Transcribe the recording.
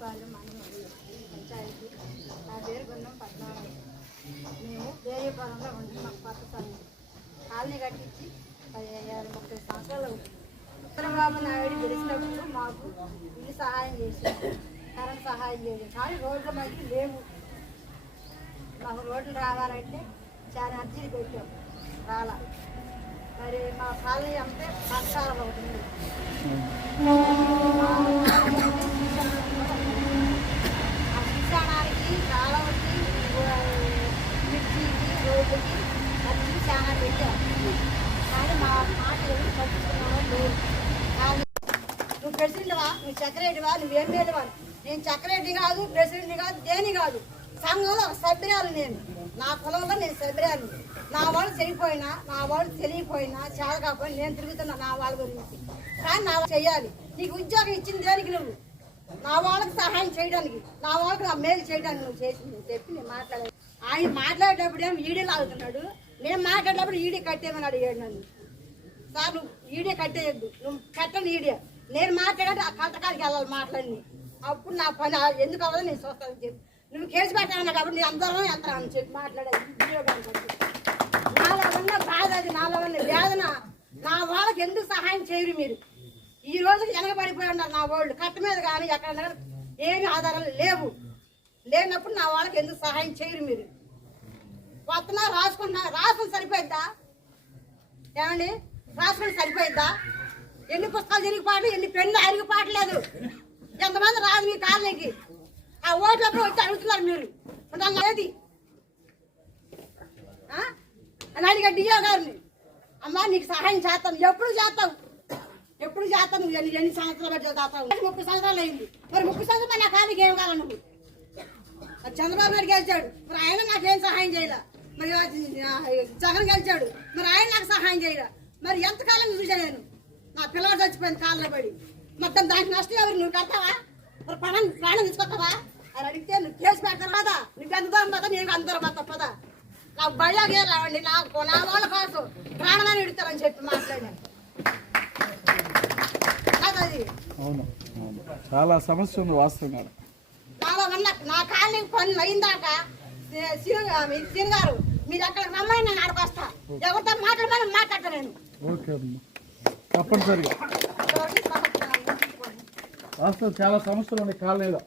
తాడేపల్లిపాలెం మండలం పంచాయతీ. నా పేరు గుండం పద్మావతి. మేము దేవీపురంలో ఉంటాం. మాకు కొత్త సంఘం కాలనీ కట్టించి 30 సంవత్సరాలు అవుతుంది. చంద్రబాబు నాయుడు గెలిచినప్పుడు మాకు ఇల్లు సహాయం చేశారు, కరెంట్ సహాయం చేశారు. కానీ రోడ్ల మధ్య లేవు. మాకు రోడ్లు రావాలంటే చాలా అర్జీలు పెట్టాము, రాలా. మరి మా కాలనీ అంటే పథకాలు అవుతుంది. ఆ శ్మశానానికి చాలా వచ్చి మిర్చికి రోడ్లకి అర్జీ చాలా పెట్టాము. కానీ మా మాట ఎవరు పట్టించుకున్నామో లేదు. నువ్వు ప్రెసిడెంట్వా, నువ్వు సెక్రటరీవా, నువ్వేం లేదువా? నేను సెక్రటరీ కాదు, ప్రెసిడెంట్ని కాదు, దేని కాదు. సంఘంలో సభ్యురాలు నేను. నా కులంలో నేను సభ్యురాలు. నా వాళ్ళు చనిపోయినా, నా వాళ్ళు తెలియపోయినా, చాలా కాకపోయినా నేను తిరుగుతున్నా నా వాళ్ళ గురించి. కానీ నా చేయాలి. నీకు ఉద్యోగం ఇచ్చింది దేనికి? నువ్వు నా వాళ్ళకి సహాయం చేయడానికి, నా వాళ్ళకి నా మేలు చేయడానికి నువ్వు చేసింది చెప్పి నేను మాట్లాడాను. ఆయన మాట్లాడేటప్పుడు ఏమో ఈడీ లాగుతున్నాడు, నేను మాట్లాడేటప్పుడు ఈడీ కట్టేమని అడిగాడు నన్ను. సార్ నువ్వు ఈడీ కట్టేయద్దు, నువ్వు కట్టని ఈడీ. నేను మాట్లాడే ఆ కంటకానికి వెళ్ళాలి మాట్లాడి. అప్పుడు నా పని ఎందుకు అవ్వదు నేను చూస్తానని చెప్పి, నువ్వు కేసు పెట్టాలన్నా కాబట్టి నేను అందరం వెళ్తానని చెప్పి మాట్లాడేది. నాలో ఉన్న బాధ అది, నాలో ఉన్న వేదన. నా వాళ్ళకి ఎందుకు సహాయం చేయరు మీరు? ఈ రోజుకి వెనకబడిపోయి ఉన్నారు నా వాళ్ళు. కట్ట మీద కానీ ఎక్కడ ఏమి ఆధారాలు లేవు. లేనప్పుడు నా వాళ్ళకి ఎందుకు సహాయం చేయరు మీరు? వస్తున్నా రాసుకుంటున్నా, రాసుకుని సరిపోయిద్దా ఏమండి? రాసుకుని సరిపోయిద్దా? ఎన్ని పుస్తకాలు తిరిగిపాటు, ఎన్ని పెన్ను అరిగిపాటలేదు. ఎంతమంది రాదు మీ కాలనీకి? ఆ ఓట్లప్పుడు వచ్చి అడుగుతున్నారు మీరు. ఏది అని అడిగా డిఓ గారిని, అమ్మా నీకు సహాయం చేస్తాను, ఎప్పుడు చేస్తావు, ఎప్పుడు చేస్తాను, ఎన్ని సంవత్సరాలు బట్టి చేస్తావు? 30 సంవత్సరాలు అయింది. మరి 30 సంవత్సరాలు నా కాలనీకి ఏం కావాలి? నువ్వు చంద్రబాబు నాయుడు గెలిచాడు, మరి ఆయన నాకేం సహాయం చేయలే. మరి జగన్ గెలిచాడు, మరి ఆయన నాకు సహాయం చేయలే. మరి ఎంతకాలం చూసా నేను? నా పిల్లలు చచ్చిపోయింది కాళ్ళలో పడి. మొత్తం దానికి నష్టం ఎవరు? నువ్వు కడతావా? మరి ప్రాణం తీసుకొస్తావా అని అడిగితే నువ్వు కేసు పెడతావు కదా. నువ్వు ఎంత దూరం పోతా, నేను అంత దూరం పోతా పదా. నాకు బయలాగే రావండి, నాకు నా వాళ్ళ కోసం ప్రాణాన్ని ఇడతారని చెప్పి మాట్లాడాను. అది చాలా సమస్య ఉంది వాస్తవంగా. నాలో ఉన్న నా కాలనీ పనులు అయిందాక సీన్ గారు మీరు అక్కడికి రమ్మని నేను ఆడికి వస్తా. ఎవరితో మాట్లాడమని మాట్లాడతా నేను. ఓకే అమ్మా, తప్పనిసరిగా. వాస్తవం చాలా సమస్యలు ఉన్నాయి కాలనీలో.